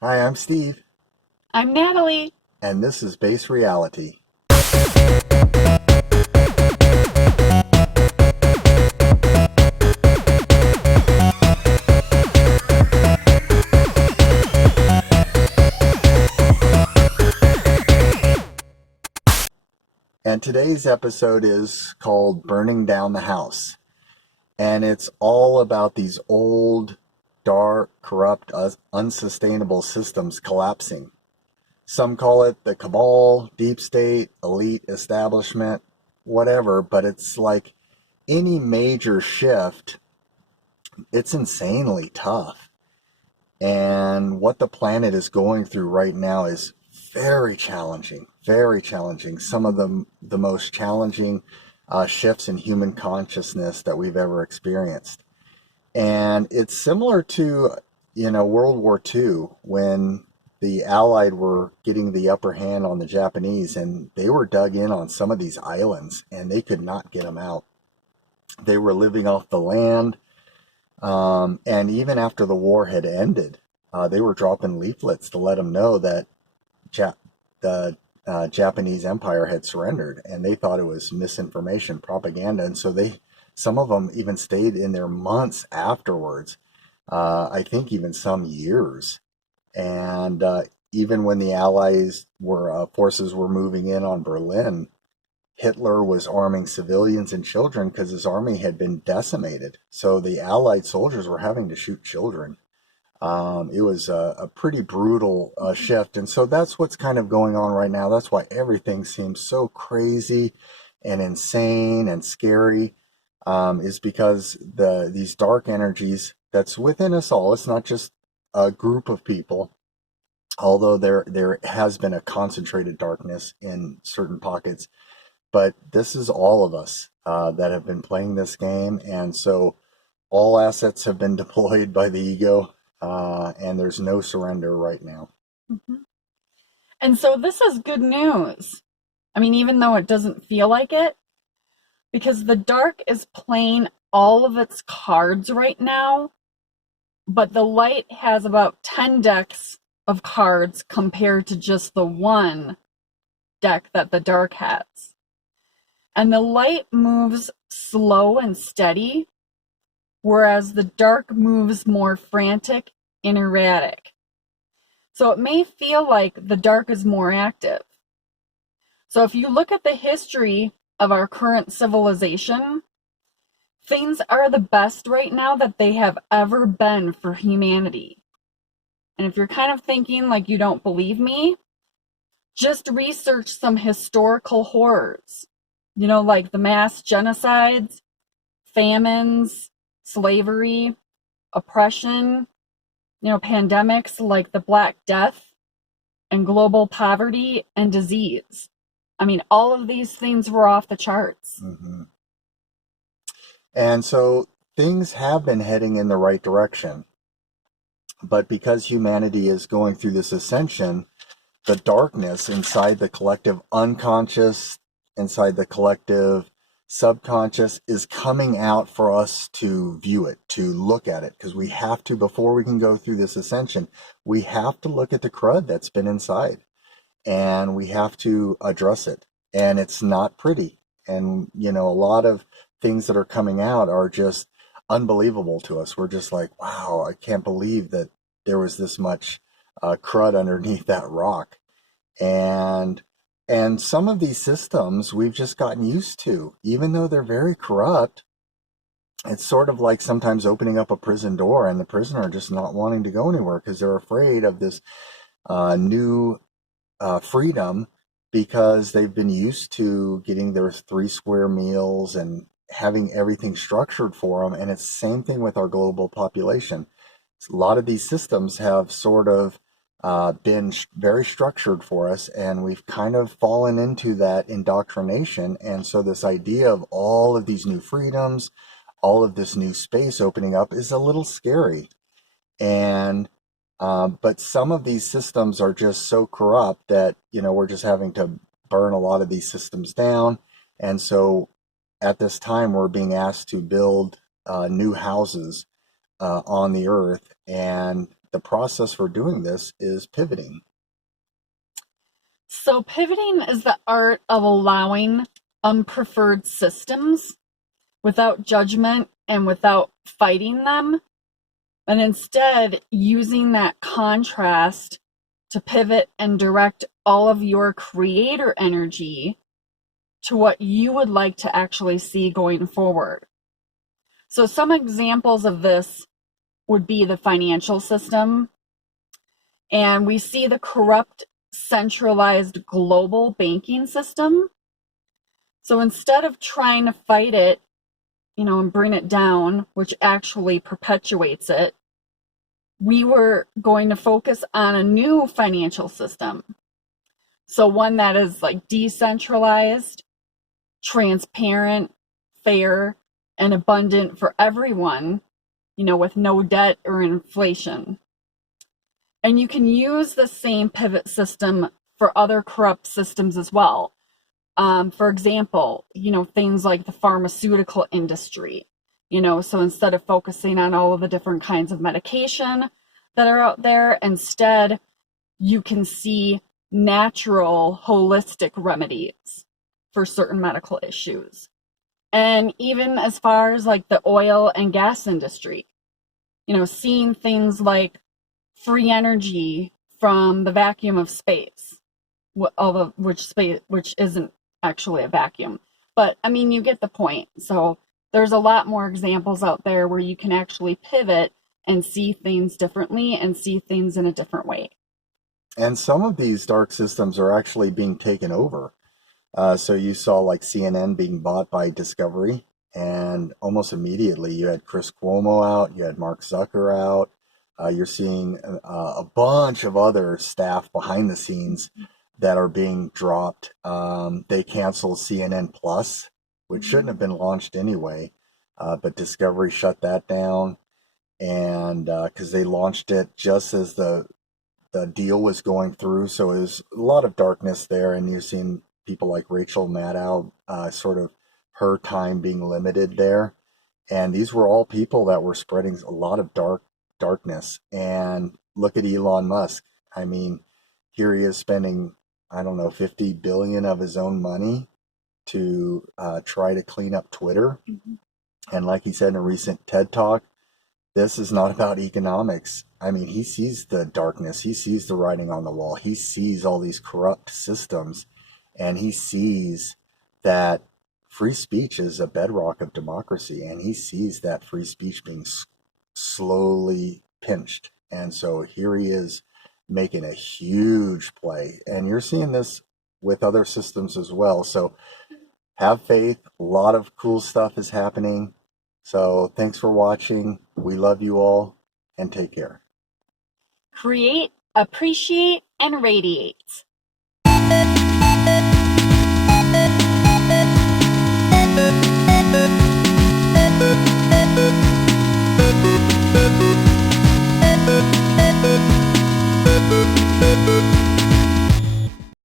Hi, I'm Steve, I'm Natalie. and this is Base Reality. And today's episode is called Burning Down the House. And it's all about these old, dark, corrupt, unsustainable systems collapsing. Some call it the cabal, deep state, elite establishment, whatever, but it's like any major shift, it's insanely tough. And what the planet is going through right now is very challenging, very challenging. Some of the most challenging shifts in human consciousness that we've ever experienced. And it's similar to, World War II when the Allied were getting the upper hand on the Japanese, and they were dug in on some of these islands and they could not get them out. They were living off the land. And even after the war had ended, they were dropping leaflets to let them know that ja- the Japanese Empire had surrendered, and they thought it was misinformation, propaganda, and so some of them even stayed in there months afterwards. I think even some years, and even when the Allies were forces were moving in on Berlin, Hitler was arming civilians and children because his army had been decimated. So the Allied soldiers were having to shoot children. It was a pretty brutal shift. And so that's what's kind of going on right now. That's why everything seems so crazy and insane and scary, is because these dark energies that's within us all, it's not just a group of people, although there has been a concentrated darkness in certain pockets, but this is all of us that have been playing this game. And so all assets have been deployed by the ego, and there's no surrender right now. Mhm. And so this is good news. I mean, even though it doesn't feel like it, because the dark is playing all of its cards right now, but the light has about 10 decks of cards compared to just the one deck that the dark has. And the light moves slow and steady, whereas the dark moves more frantic and erratic. So it may feel like the dark is more active. So if you look at the history of our current civilization, things are the best right now that they have ever been for humanity. And if you're kind of thinking like you don't believe me, just research some historical horrors. Like the mass genocides, famines, slavery, oppression, pandemics like the Black Death, and global poverty and disease. I mean, all of these things were off the charts. Hmm. And so things have been heading in the right direction. But because humanity is going through this ascension, the darkness inside the collective unconscious, inside the collective subconscious is coming out for us to view it, to look at it, because we have to, before we can go through this ascension, we have to look at the crud that's been inside and we have to address it. And it's not pretty. And, a lot of things that are coming out are just unbelievable to us. We're just like, wow, I can't believe that there was this much crud underneath that rock. And some of these systems we've just gotten used to, even though they're very corrupt. It's sort of like sometimes opening up a prison door and the prisoner just not wanting to go anywhere because they're afraid of this new freedom, because they've been used to getting their three square meals and having everything structured for them. And it's the same thing with our global population. A lot of these systems have sort of been very structured for us, and we've kind of fallen into that indoctrination. And so, this idea of all of these new freedoms, all of this new space opening up is a little scary. And but some of these systems are just so corrupt that, we're just having to burn a lot of these systems down. And so at this time, we're being asked to build new houses on the earth. And the process for doing this is pivoting. So pivoting is the art of allowing unpreferred systems without judgment and without fighting them, and instead using that contrast to pivot and direct all of your creator energy to what you would like to actually see going forward. So some examples of this would be the financial system, and we see the corrupt, centralized global banking system. So instead of trying to fight it, and bring it down, which actually perpetuates it, we were going to focus on a new financial system. So one that is like decentralized, transparent, fair, and abundant for everyone, with no debt or inflation. And you can use the same pivot system for other corrupt systems as well. For example, things like the pharmaceutical industry, so instead of focusing on all of the different kinds of medication that are out there, instead you can see natural, holistic remedies for certain medical issues. And even as far as like the oil and gas industry, seeing things like free energy from the vacuum of space, which isn't actually a vacuum. But I mean, you get the point. So there's a lot more examples out there where you can actually pivot and see things differently and see things in a different way. And some of these dark systems are actually being taken over. So you saw like CNN being bought by Discovery, and almost immediately you had Chris Cuomo out, you had Mark Zucker out. You're seeing a bunch of other staff behind the scenes that are being dropped. They canceled CNN Plus, which shouldn't have been launched anyway, but Discovery shut that down, and because they launched it just as the deal was going through, so it was a lot of darkness there, and you're seeing people like Rachel Maddow, sort of her time being limited there, and these were all people that were spreading a lot of darkness. And look at Elon Musk. I mean, here he is spending, I don't know, 50 billion of his own money to try to clean up Twitter. Mm-hmm. And like he said in a recent TED Talk, this is not about economics. I mean, he sees the darkness, he sees the writing on the wall, he sees all these corrupt systems, and he sees that free speech is a bedrock of democracy, and he sees that free speech being slowly pinched. And so here he is making a huge play, and you're seeing this with other systems as well. So have faith. A lot of cool stuff is happening. So thanks for watching. We love you all, and take care. Create, appreciate, and radiate.